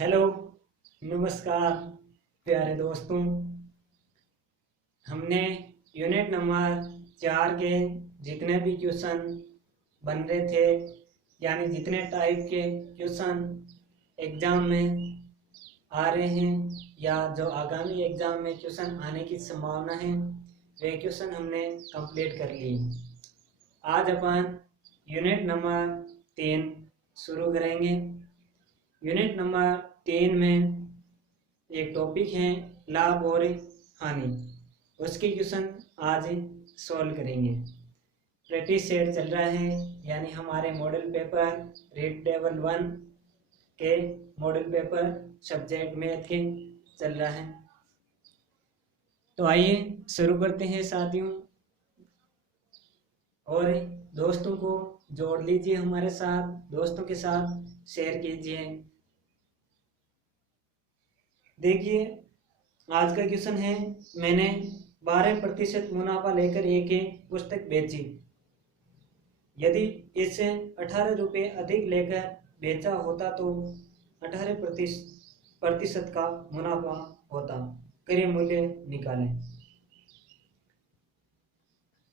Hello, नमस्कार प्यारे दोस्तों। हमने यूनिट नंबर 4 के जितने भी क्वेश्चन बन रहे थे, यानी जितने टाइप के क्वेश्चन एग्ज़ाम में आ रहे हैं या जो आगामी एग्ज़ाम में क्वेश्चन आने की संभावना है, वे क्वेश्चन हमने कंप्लीट कर लिए। आज अपन यूनिट नंबर 3 शुरू करेंगे। यूनिट नंबर 3 में एक टॉपिक है लाभ और हानि, उसके क्वेश्चन आज सॉल्व करेंगे। प्रैक्टिस सेट चल रहा है, यानी हमारे मॉडल पेपर रीड टेबल 1 के मॉडल पेपर सब्जेक्ट मैथ के चल रहा है। तो आइए शुरू करते हैं साथियों, और दोस्तों को जोड़ लीजिए हमारे साथ, दोस्तों के साथ शेयर कीजिए। देखिए, आज का क्वेश्चन है, मैंने 12% मुनाफा लेकर एक पुस्तक बेची। यदि इससे 18 रुपये अधिक लेकर बेचा होता तो 18% का मुनाफा होता। क्रय मूल्य निकालें।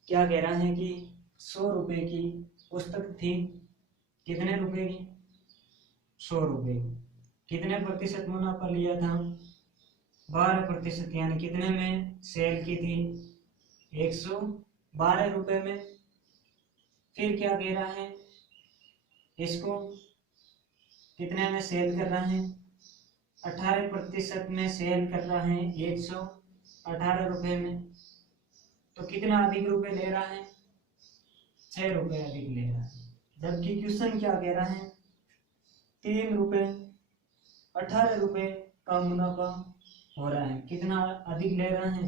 क्या कह रहा है कि 100 रुपये की पुस्तक थी। कितने रुपए की? 100 रुपये की। कितने प्रतिशत मुनाफा लिया था? 12%, यानी कितने में सेल की थी? 112 रुपये में। फिर क्या कह रहा है, इसको कितने में सेल कर रहा है? 18% में सेल कर रहा है 118 रुपये में। तो कितना अधिक रुपए ले रहा है? 6 रुपये अधिक ले रहा है। जबकि क्वेश्चन क्या कह रहा है, 3 रुपये 18 रुपये का मुनाफा हो रहा है। कितना अधिक ले रहा है?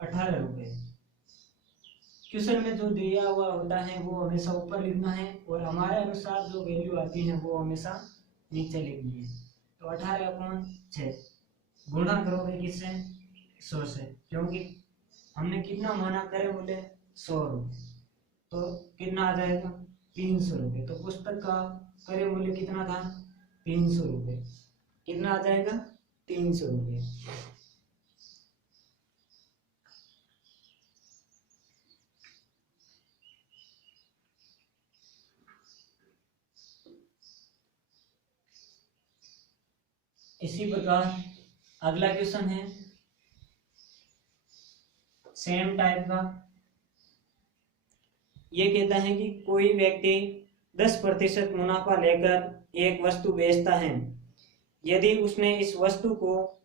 18 रुपये। क्वेश्चन में जो दिया हुआ होता है वो हमेशा ऊपर लिखना है, और हमारे अनुसार जो वैल्यू आती है वो हमेशा नीचे लिखनी है। तो 18/6 गुणा करोगे किससे? 100 से, क्योंकि हमने कितना माना करे बोले 100 रुपये, तो कितना आ जाएगा? 300 रुपये। तो पुस्तक का क्रय मूल्य कितना था? 300 रुपये। कितना आ जाएगा? 300 रुपये। इसी प्रकार अगला क्वेश्चन है सेम टाइप का। ये कहता है कि कोई व्यक्ति 10% मुनाफा लेकर एक वस्तु बेचता है। यदि उसने इस वस्तु को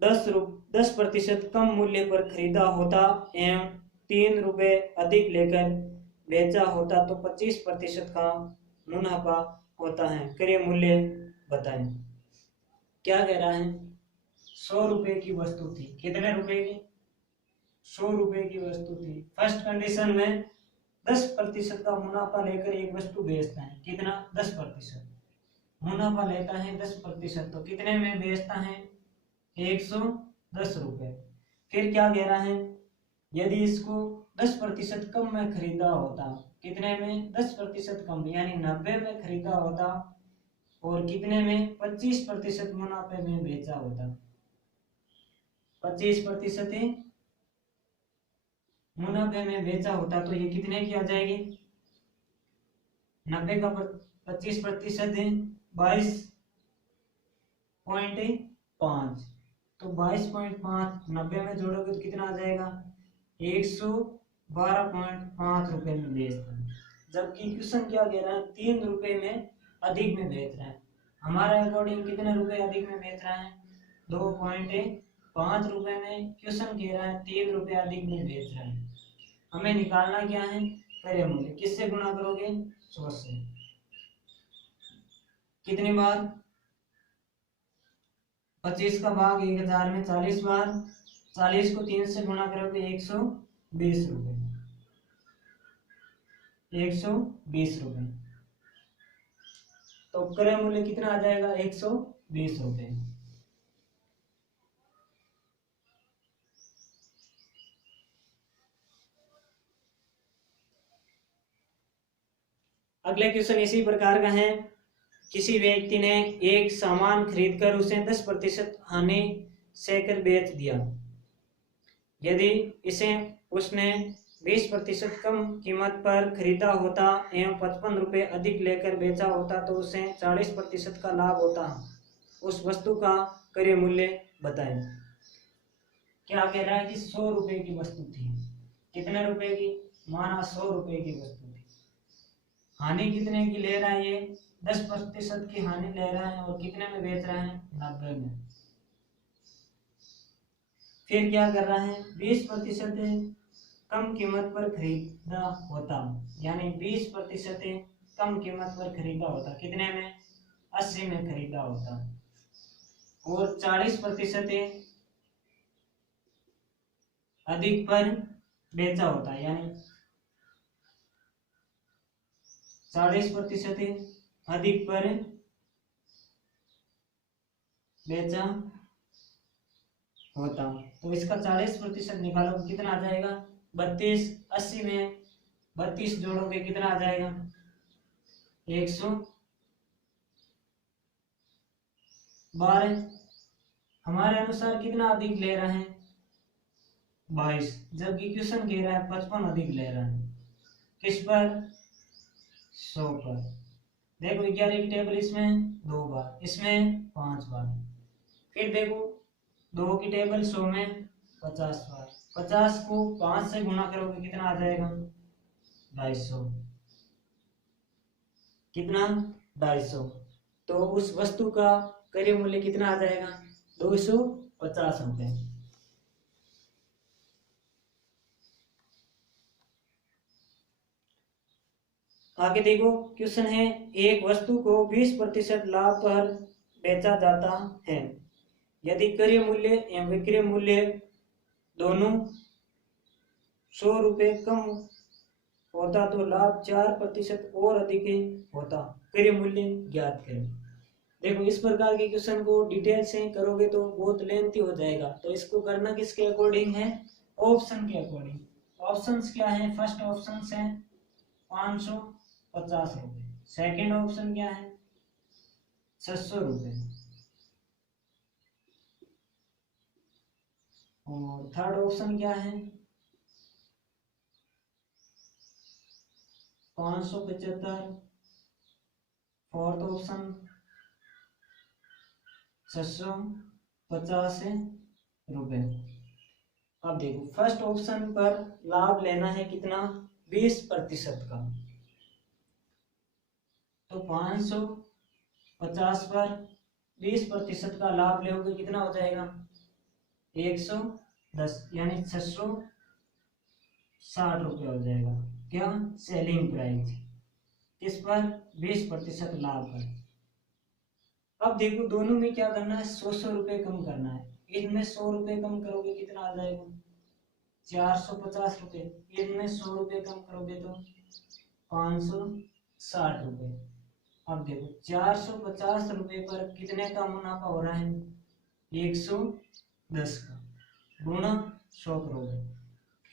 10% कम मूल्य पर खरीदा होता एवं 3 रुपये अधिक लेकर बेचा होता तो 25% का मुनाफा होता है। क्रय मूल्य बताएं। क्या कह रहा है, 100 रुपये की वस्तु थी। कितने रुपए की? 100 रुपये की वस्तु थी। फर्स्ट कंडीशन में 10% का मुनाफा लेकर एक वस्तु बेचता है। कितना? 10% मुनाफा लेता है 10%। तो कितने में बेचता है? 110 रुपये। फिर क्या कह रहा है, यदि इसको 10% कम में खरीदा होता। कितने में? 10% कम, यानी 90 में खरीदा होता, और कितने में? 25% मुनाफे में बेचा होता। 25% मुनाफे में बेचा होता तो ये कितने की आ जाएगी? 90 का 25% है 22.5। तो 22.5 90 में जोड़ोगे तो कितना आ जाएगा? 112.5 रुपए में बेचता है। जबकि क्वेश्चन क्या कह रहा है, 3 रुपए में अधिक में बेच रहा है। हमारे अकॉर्डिंग कितने रुपए अधिक में बेच रहा है? 2.5 रुपए में। क्वेश्चन कह रहा है 3 रुपए अधिक में बेच रहा है। हमें निकालना क्या है? क्रय मूल्य। किससे गुणा करोगे? 100 से। कितनी बार? 25 का भाग 1000 में 40 बार। 40 को 3 से गुणा करोगे 120 रुपए। 120 रुपए। तो क्रय मूल्य कितना आ जाएगा? 120 रुपए। अगले क्वेश्चन इसी प्रकार का है। किसी व्यक्ति ने एक सामान खरीदकर उसे 10% हानि सहकर बेच दिया। यदि इसे उसने 20% कम कीमत पर खरीदा होता एवं 55 रुपये अधिक लेकर बेचा होता तो उसे 40% का लाभ होता। उस वस्तु का क्रय मूल्य बताएं। क्या कह रहा है कि 100 रुपए की वस्तु थी। कितने रुपए की? माना 100 रुपए की वस्तु थी। हानि कितने की ले रहा है? ये 10% की हानि ले रहा है और कितने में बेच रहा है? 90 में। फिर क्या कर रहा है? 20% कम कीमत पर खरीदा होता, यानी 20% कम कीमत पर खरीदा होता। कितने में? 80 में खरीदा होता। और 40% अधिक पर बेचा होता, यानी 40% अधिक पर बेचा होता। तो इसका 40% निकालो, कितना आ जाएगा? 32। 80 में 32 जोड़ोगे कितना आ जाएगा? 112। हमारे अनुसार कितना अधिक ले रहे हैं? 22, जबकि क्वेश्चन कह रहा है 55 अधिक ले रहा है। किस पर? 100 पर। देखो 11 की टेबल इसमें 2 बार, इसमें 5 बार। फिर देखो 2 की टेबल 100 में 50 बार। 50 को 5 से गुणा करोगे कितना आ जाएगा? 250। कितना? 250। तो उस वस्तु का क्रय मूल्य कितना आ जाएगा? 250 रुपए। आगे देखो क्वेश्चन है, एक वस्तु को 20% लाभ पर बेचा जाता है। यदि क्रय मूल्य एवं विक्रय मूल्य दोनों 100 रुपए कम होता तो लाभ 4% और अधिक होता। क्रय मूल्य ज्ञात करें। देखो इस प्रकार के क्वेश्चन को डिटेल से करोगे तो बहुत लेंथी हो जाएगा, तो इसको करना किसके अकॉर्डिंग है? ऑप्शन के अकॉर्डिंग। ऑप्शंस क्या है? फर्स्ट ऑप्शन है 550 रुपए। सेकेंड ऑप्शन क्या है? 600 रुपए। और थर्ड ऑप्शन क्या है? 575। फोर्थ ऑप्शन 650 रुपए। अब देखो फर्स्ट ऑप्शन पर लाभ लेना है कितना? 20% का। तो 550 पर 20% का लाभ लोगे कितना हो जाएगा? 110, यानी 660 रुपये हो जाएगा। क्या? Selling price. किस पर? 20% लाभ पर। अब देखो दोनों में क्या करना है? 100 रुपये कम करना है। इनमें 100 रुपये कम करोगे कितना आ जाएगा? 450 रुपये। इनमें 100 रुपये कम करोगे तो 560 रुपये। अब देखो 450 रुपये पर कितने का मुनाफा हो रहा है? 110 का। गुणा 100 करोगे।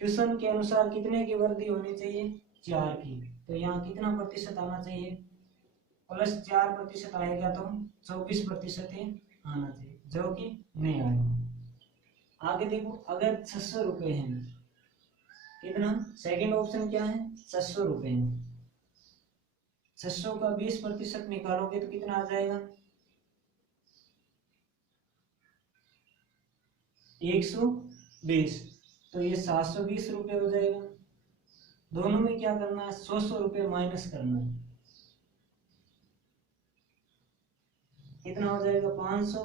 क्वेश्चन के अनुसार कितने की वृद्धि होनी चाहिए? 4 की। तो यहाँ कितना प्रतिशत आना चाहिए? +4% आएगा तो 24% आना चाहिए, जो कि नहीं आएगा। आगे देखो अगर 600 रुपये है, कितना? सेकेंड ऑप्शन क्या है? 600 रुपये है। 600 का 20% निकालोगे तो कितना आ जाएगा? 120। तो ये 720 रुपये हो जाएगा। दोनों में क्या करना है? 100 रुपये माइनस करना है। कितना हो जाएगा? 500।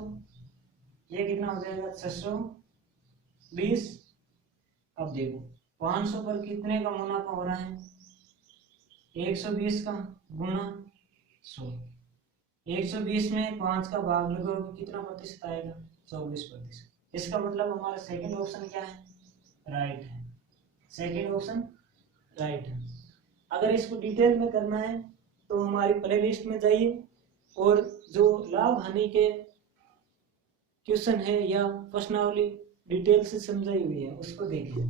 ये कितना हो जाएगा? 620। अब देखो 500 पर कितने का मुनाफा हो रहा है? 120 का। गुणा 100। 120 में 5 का भाग लगोगे कितना प्रतिशत आएगा? 24%। इसका मतलब हमारा सेकंड ऑप्शन क्या है? राइट है। सेकंड ऑप्शन राइट है। अगर इसको डिटेल में करना है तो हमारी प्ले लिस्ट में जाइए और जो लाभ हानि के क्वेश्चन है या प्रश्नावली डिटेल से समझाई हुई है उसको देखिए।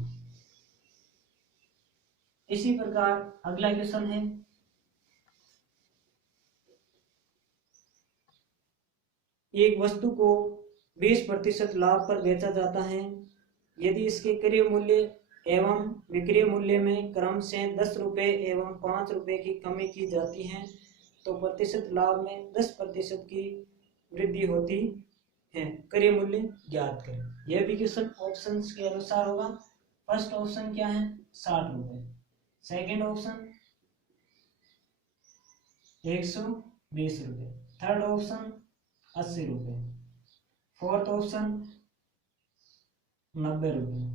इसी प्रकार अगला क्वेश्चन है, एक वस्तु को 20% लाभ पर बेचा जाता है यदि इसके क्रय मूल्य एवं विक्रय मूल्य में क्रम से 10 रुपये एवं 5 रुपये की कमी की जाती है तो प्रतिशत लाभ में 10% की वृद्धि होती है। क्रय मूल्य ज्ञात करें। यह भी क्वेश्चन ऑप्शन के अनुसार होगा। फर्स्ट ऑप्शन क्या है 60 रुपये, सेकेंड ऑप्शन 120 रुपये, थर्ड ऑप्शन 80 रुपये, फोर्थ ऑप्शन 90 रुपये।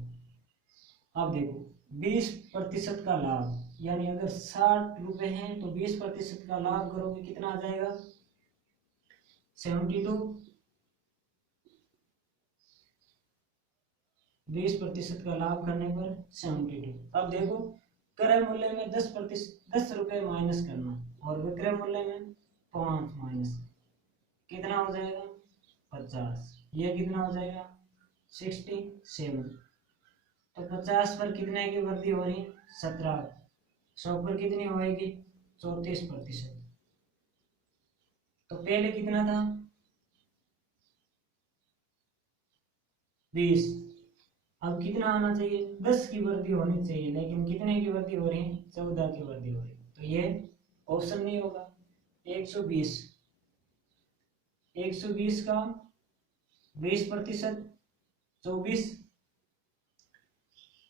अब देखो 20% का लाभ यानी अगर 60 रुपये हैं तो 20% का लाभ करोगे कितना आ जाएगा 72। 20% का लाभ करने पर 72। अब देखो क्रय मूल्य में 10 रुपये माइनस करना और विक्रय मूल्य में 5 माइनस कितना हो जाएगा 50। यह कितना हो जाएगा 67। तो 50 पर कितने की वृद्धि हो रही है 17। 100 पर कितनी होगी 34%। तो पहले कितना था 20, अब कितना आना चाहिए 10 की वृद्धि होनी चाहिए लेकिन कितने की वृद्धि हो रही है 14 की वृद्धि हो रही है। तो ये ऑप्शन नहीं होगा। 120 का 20% 24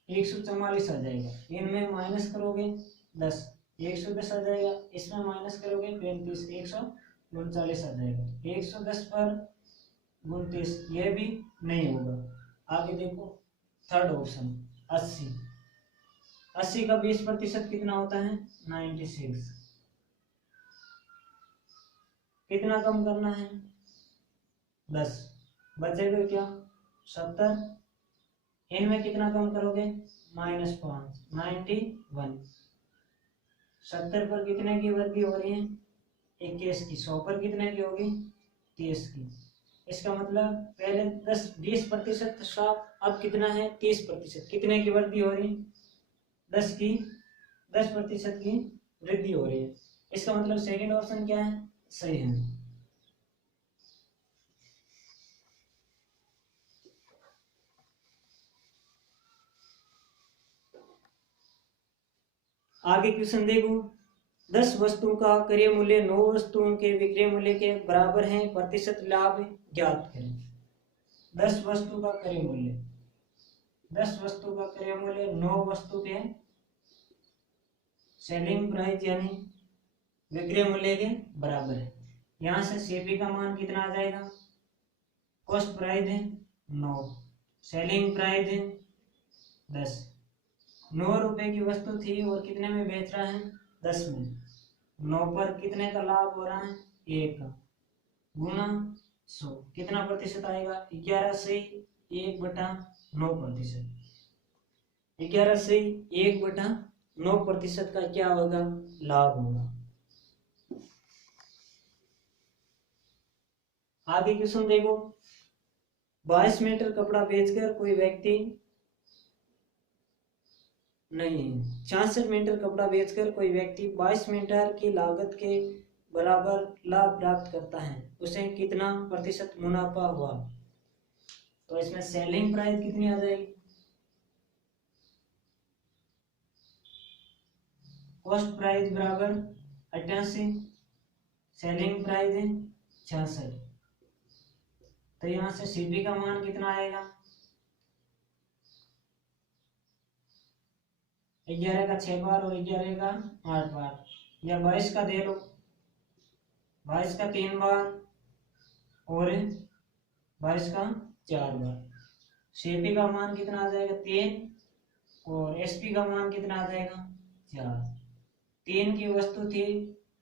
144 आ जाएगा। इनमें माइनस करोगे 10 110 आ जाएगा। इसमें माइनस करोगे 35 139 आ जाएगा। 110 पर 29 यह भी नहीं होगा। आगे देखो थर्ड ऑप्शन 80 का 20% कितना होता है 96। कितना कम करना है 10 बचेगा क्या 70। इनमें कितना कम करोगे -5 91। 70 पर कितने की वृद्धि हो रही है 21 की। 100 पर कितने की होगी 30 की। इसका मतलब पहले 20% था अब कितना है 30%। कितने की वृद्धि हो रही है 10% की वृद्धि हो रही है। इसका मतलब सेकंड ऑप्शन क्या है सही है। आगे क्वेश्चन देखो 10 वस्तुओं का क्रय मूल्य 9 वस्तुओं के विक्रय मूल्य के बराबर है प्रतिशत लाभ ज्ञात करें। 10 वस्तु का क्रय मूल्य 9 वस्तु के सेलिंग प्राइस यानी विक्रय मूल्य के बराबर है। यहां से सीपी का मान कितना आ जाएगा कॉस्ट प्राइस है 9, सेलिंग प्राइस है 10। 9 रुपए की वस्तु थी और कितने में बेच रहा है 10 में। 9 पर कितने का लाभ हो रहा है 1 का गुना 100 कितना प्रतिशत आएगा 11 से 1/9%। 11 से 1/9% का क्या होगा लाभ होगा। आगे क्वेश्चन देखो 22 मीटर कपड़ा बेचकर कोई व्यक्ति 66 मीटर कपड़ा बेचकर कोई व्यक्ति 22 मीटर की लागत के बराबर लाभ प्राप्त करता है उसे कितना प्रतिशत मुनाफा हुआ। तो इसमें सेलिंग प्राइस कितनी आ जाएगी कॉस्ट प्राइस बराबर 88, सेलिंग प्राइस है 66। तो यहां से सीपी का मान कितना आएगा 11 का 6 बार और 11 का 8 बार या 22 का दे लो 22 का 3 बार और 22 का 4 बार। सीपी का मान कितना आ जाएगा 3 और एसपी का मान कितना आ जाएगा 4। 3 की वस्तु थी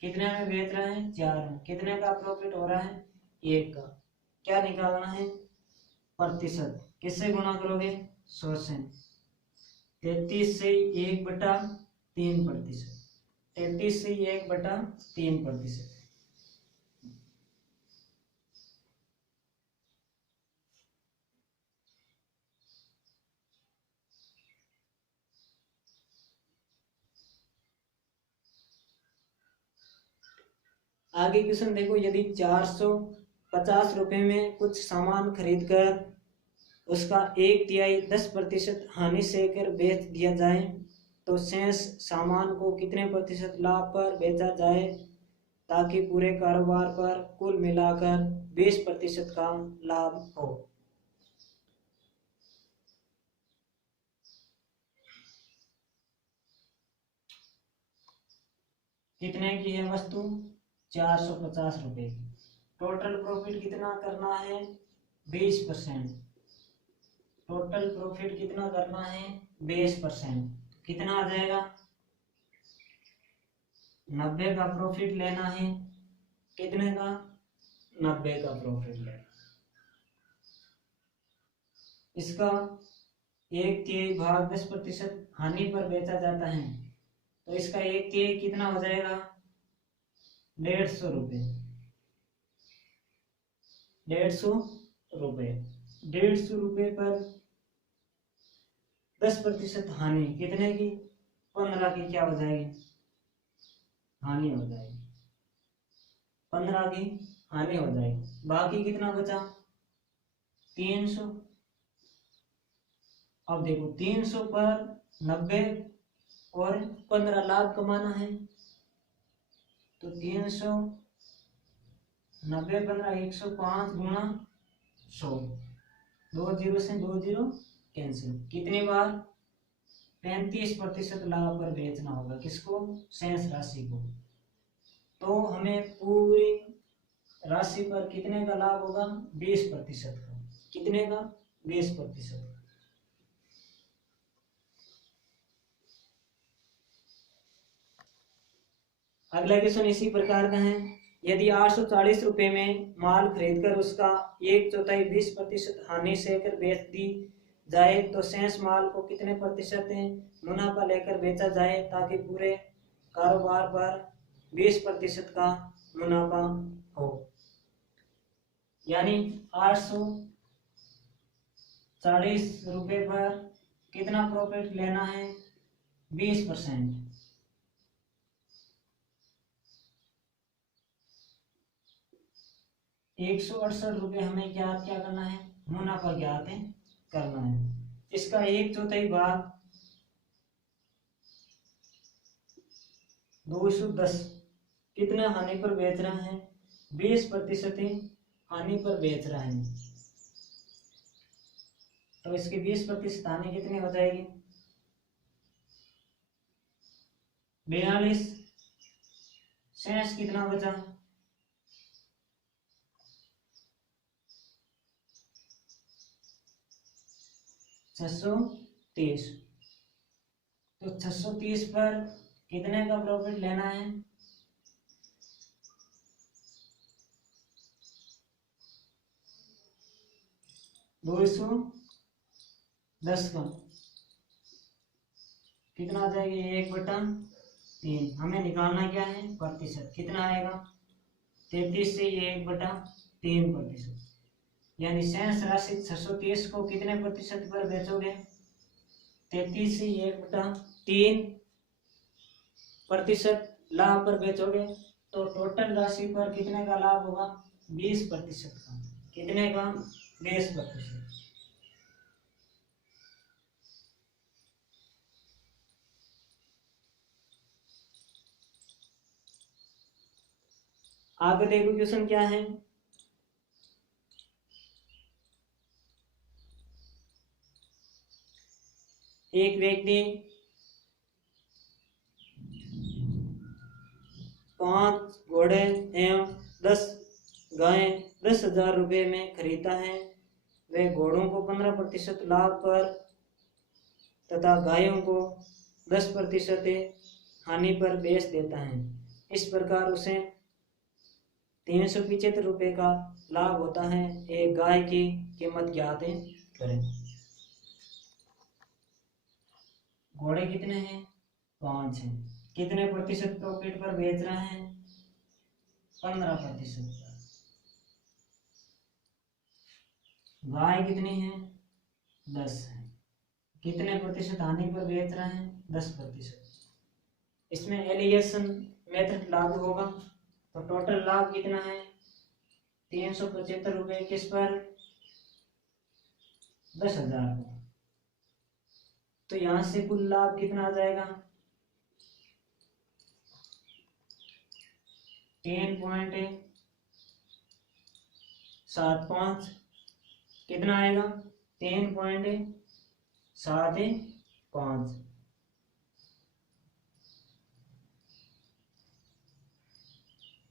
कितने में बेच रहे हैं 4 में। कितने का प्रॉफिट हो रहा है 1 का। क्या निकालना है प्रतिशत। किससे गुणा करोगे 100 से। 33 से 1/3%। 33 से 1/3%। आगे क्वेश्चन देखो यदि 400 ₹50 में कुछ सामान खरीद कर उसका 1/3 10% हानि सहकर बेच दिया जाए तो शेष सामान को कितने प्रतिशत लाभ पर बेचा जाए ताकि पूरे कारोबार पर कुल मिलाकर 20% का लाभ हो। कितने की है वस्तु? ₹450 की। टोटल प्रॉफिट कितना करना है? 20%। टोटल प्रॉफिट कितना करना है? 20%। कितना आ जाएगा? 90 का प्रॉफिट लेना है। कितने का? 90 का प्रॉफिट लेना। इसका 1/3 भाग 10% हानि पर बेचा जाता है तो इसका 1/3 कितना हो जाएगा? ₹150। ₹150। ₹150 पर 10% हानि कितने की? 15 की क्या हो जाएगी? हानि हो जाएगी। 15 की हानि हो जाएगी। बाकी कितना बचा? 300। अब देखो 300 पर 90 और 15 लाभ कमाना है तो 300 90 15 105 गुणा 100। 2 जीरो से 2 जीरो कैंसिल। कितनी बार? 35% लाभ पर बेचना होगा। किसको? शेष राशि को। तो हमें पूरी राशि पर कितने का लाभ होगा? 20% का। कितने का? 20%। अगला क्वेश्चन इसी प्रकार का है। यदि ₹840 में माल खरीदकर उसका 1/4 20% हानि सहकर बेच दी जाए तो शेष माल को कितने प्रतिशत मुनाफा लेकर बेचा जाए ताकि पूरे कारोबार पर 20% का मुनाफा हो। यानी ₹840 पर कितना प्रॉफिट लेना है? 20%। ₹168 हमें क्या करना है? मुनाफा ज्ञात करना है। इसका 1/4 भाग 210 कितना हानि पर बेच रहा है? 20% हानि पर बेच रहा है तो इसकी 20% हानि कितनी हो जाएगी? 42। शेष कितना बचा? 630। तो 630 पर कितने का प्रॉफिट लेना है? 210 का कितना आ जाएगी? 1/3। हमें निकालना क्या है? प्रतिशत। कितना आएगा? 33 से 1/3%। यानी शेष राशि 630 को कितने प्रतिशत पर बेचोगे? 33 से 1/3% लाभ पर बेचोगे तो टोटल राशि पर कितने का लाभ होगा? 20% का। कितने का? 20%। आगे देखो क्वेश्चन क्या है। एक व्यक्ति 5 घोड़े एवं 10 गायें 10,000 रुपये में खरीदता है। वह घोड़ों को 15% लाभ पर तथा गायों को 10% हानि पर बेच देता है। इस प्रकार उसे ₹375 का लाभ होता है। एक गाय की कीमत ज्ञात करें। घोड़े कितने हैं? 5 हैं। कितने प्रतिशत प्रॉफिट पर बेच रहे हैं? 15%। गाय कितनी है? 10 है। कितने प्रतिशत हानि पर बेच रहे हैं? 10%। इसमें एलिगेशन मेथड लागू होगा तो टोटल लाभ कितना है? ₹375 किस पर? 10,000 पर। तो यहां से कुल लाभ कितना आ जाएगा? 10.75 कितना आएगा? 10.75।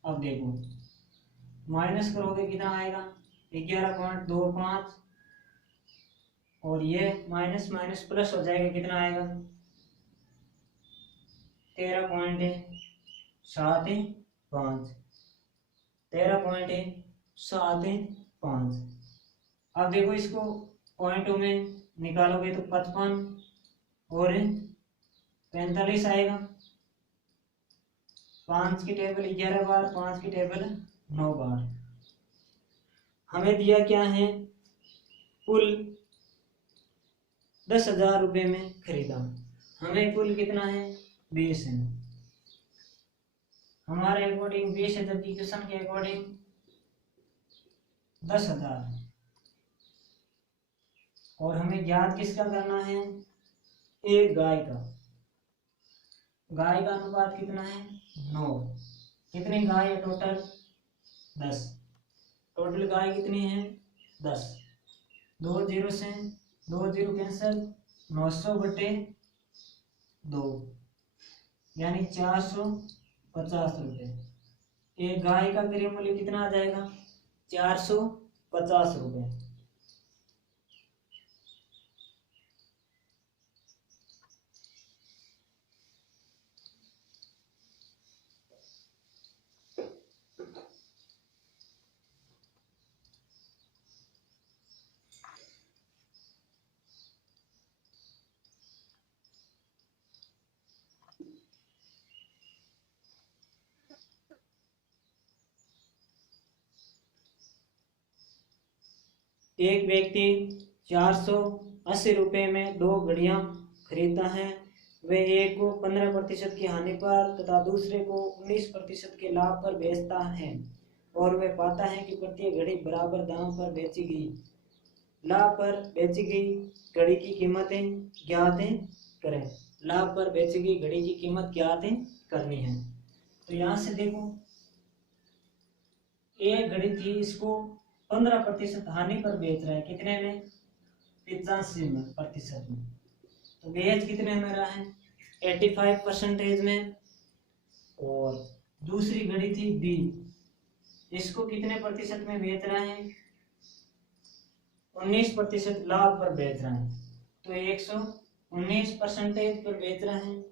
अब देखो माइनस करोगे कितना आएगा? 11.25, और ये माइनस माइनस प्लस हो जाएगा, कितना आएगा? 13.75। 13.75। अब देखो इसको पॉइंटों में निकालोगे तो 55 और 45 आएगा। 5 की टेबल 11 बार, 5 की टेबल 9 बार। हमें दिया क्या है? कुल 10,000 रुपये में खरीदा। हमें कुल कितना है? 20 है। हमारे अकॉर्डिंग 20 है, जबकि क्वेश्चन के अकॉर्डिंग 10,000। और हमें ज्ञात किसका करना है? एक गाय का। गाय का अनुपात कितना है? 9। कितनी गाय है टोटल? 10। टोटल गाय कितनी है? 10। 2 जीरो से 2 जीरो कैंसिल, 900/2 यानी 450 रुपये। एक गाय का क्रय मूल्य कितना आ जाएगा? 450 रुपये। एक व्यक्ति 480 रुपये में 2 घड़ियां खरीदता है। वह एक को 15% की हानि पर तथा दूसरे को 19% के लाभ पर बेचता है, और वह पाता है कि प्रत्येक घड़ी बराबर दाम पर बेची गई। लाभ पर बेची गई घड़ी की कीमतें ज्ञात करें। लाभ पर बेची गई घड़ी की कीमत ज्ञात करनी है। तो यहाँ से देखो, एक घड़ी थी, इसको 15% हानि पर बेच रहा है। कितने में? 85% में। तो बेच कितने में रहा है? 85% में। और दूसरी घड़ी थी बी, इसको कितने प्रतिशत में बेच रहा है? 19% लाभ पर बेच रहा है। तो 119% पर बेच रहा है।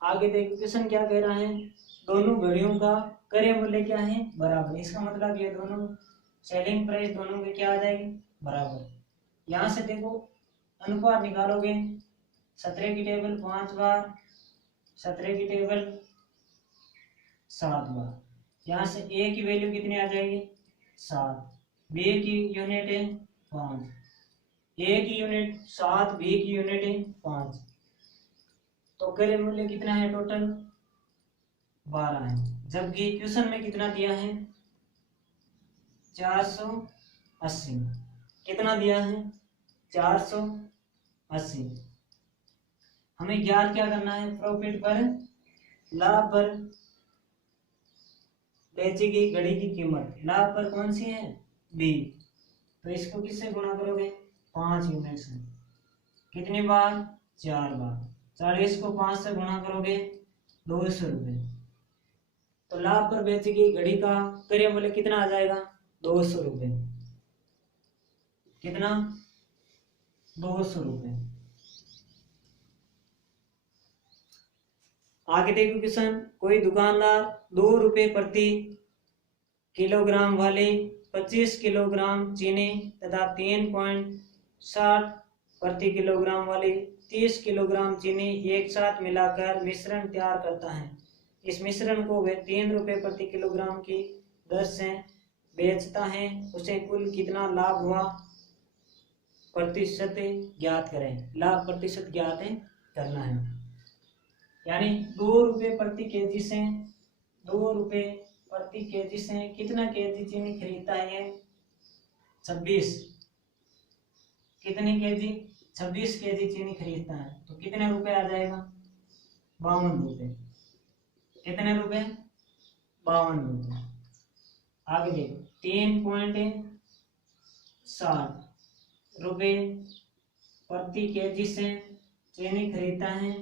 आगे देखो क्वेश्चन क्या कह रहा है? दोनों घड़ियों का क्रय मूल्य क्या है? बराबर। इसका मतलब ये दोनों सेलिंग प्राइस दोनों के क्या आ जाएगी? बराबर। यहाँ से देखो अनुपात निकालोगे, 17 की टेबल 5 बार, 17 की टेबल 7 बार। यहाँ से ए की वैल्यू कितनी आ जाएगी? 7। बी की यूनिट है 5। ए की यूनिट 7, बी की यूनिट है 5। तो क्रय मूल्य कितना है? टोटल 12 है। जबकि क्वेश्चन में कितना दिया है? 480। कितना दिया है? 480। हमें ज्ञात क्या करना है? प्रॉफिट पर लाभ पर बेची गई घड़ी की कीमत। लाभ पर कौन सी है? बी। तो इसको किससे गुणा करोगे? 5 यूनिट से। कितनी बार? 4 बार। 40 को 5 से गुणा करोगे 200 रुपये। तो लाभ पर बेची गई घड़ी का क्रय मूल्य कितना आ जाएगा? 200 रुपये। कितना? 200 रुपये। आगे देखो क्वेश्चन, कोई दुकानदार 2 रुपये प्रति किलोग्राम वाली 25 किलोग्राम चीनी तथा 3.60 प्रति किलोग्राम वाली 30 किलोग्राम चीनी एक साथ मिलाकर मिश्रण तैयार करता है। इस मिश्रण को वह 3 रुपये प्रति किलोग्राम की दर से बेचता है। उसे कुल कितना लाभ हुआ? प्रतिशत ज्ञात करें। लाभ प्रतिशत ज्ञात करना है। यानी 2 रुपये प्रति केजी से 2 रुपये प्रति केजी से कितना केजी चीनी खरीदता है? ये 26। कितने केजी? 26 केजी चीनी खरीदता है, तो कितने रुपए आ जाएगा? 52 रुपए। कितने रुपए? 52 रुपए। आगे देखो 3.60 रुपए प्रति केजी से चीनी खरीदता है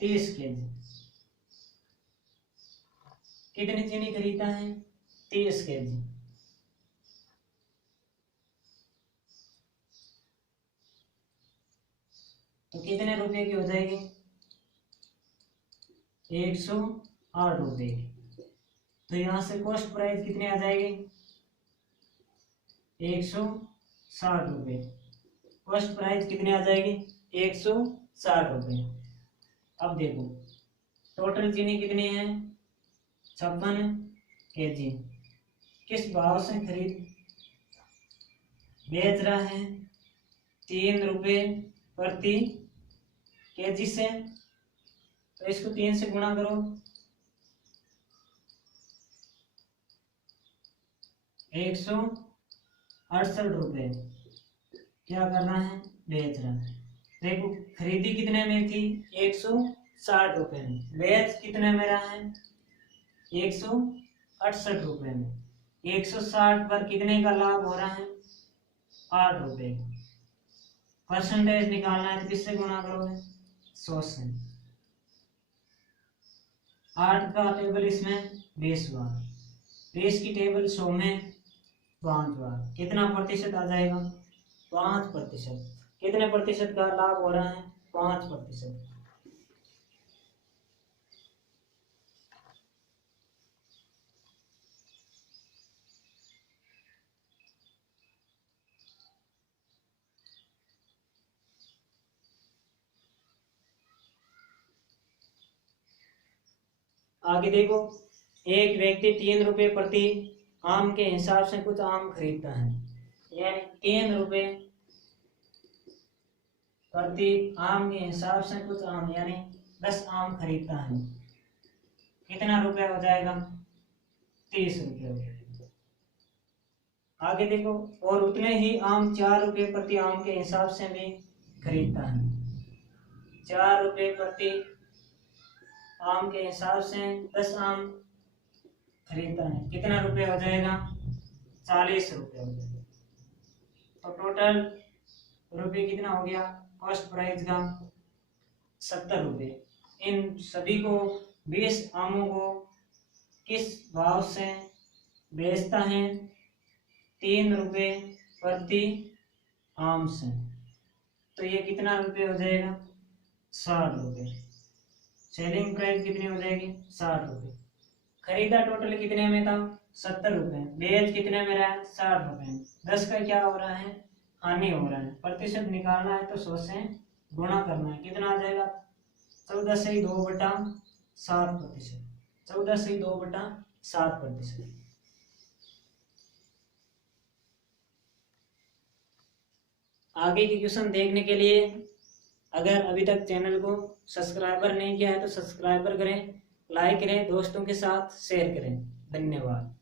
30 केजी। कितनी चीनी खरीदता है? 30 केजी। तो कितने रुपए की हो जाएगी? 108 रुपए की। तो यहां से कॉस्ट प्राइस कितनी आ जाएगी? 160 रुपए। कॉस्ट प्राइस कितनी आ जाएगी? 160 रुपए। अब देखो टोटल चीनी कितनी है? 56 केजी। किस भाव से खरीद बेच रहा है? 3 रुपए प्रति केजी से। तो इसको 3 से गुणा करो, 168 रुपए क्या करना है? बेच रहा है। देखो खरीदी कितने में थी? 160 रुपए में। बेच कितने में रहा है? 168 रुपए में। 160 पर कितने का लाभ हो रहा है? 8 रुपए। परसेंटेज निकालना है तो किससे गुणा करोगे? 100 से। 8 का टेबल इसमें 20 बार, 20 की टेबल 100 में 5 बार। कितना प्रतिशत आ जाएगा? 5%। कितने प्रतिशत का लाभ हो रहा है? 5%। आगे देखो एक व्यक्ति 3 रुपए प्रति आम के हिसाब से कुछ आम खरीदता है, यानी 3 रुपए प्रति आम के हिसाब से कुछ आम यानी 10 आम खरीदता है। कितना रुपया हो जाएगा? 30 रुपये हो जाएगा। आगे देखो और उतने ही आम 4 रुपए प्रति आम के हिसाब से भी खरीदता है। 4 रुपए प्रति आम के हिसाब से 10 आम खरीदता है। कितना रुपये हो जाएगा? 40 रुपये हो जाएगा। तो टोटल रुपये कितना हो गया? कॉस्ट प्राइस का 70 रुपये। इन सभी को 20 आमों को किस भाव से बेचता है? 3 रुपये प्रति आम से। तो ये कितना रुपये हो जाएगा? 60 रुपये। सेलिंग प्राइस कितनी हो जाएगी? 60 रुपये। खरीदा टोटल कितने में था? 70 रुपये। बेच कितने में रहा? 60 रुपये में। 10 का क्या हो रहा है? हानि हो रहा है। प्रतिशत निकालना है तो 100 से गुणा करना है। कितना आ जाएगा? 14/2/7%। 14/2/7%। आगे के क्वेश्चन देखने के लिए अगर अभी तक चैनल को सब्सक्राइबर नहीं किया है तो सब्सक्राइबर करें, लाइक करें, दोस्तों के साथ शेयर करें। धन्यवाद।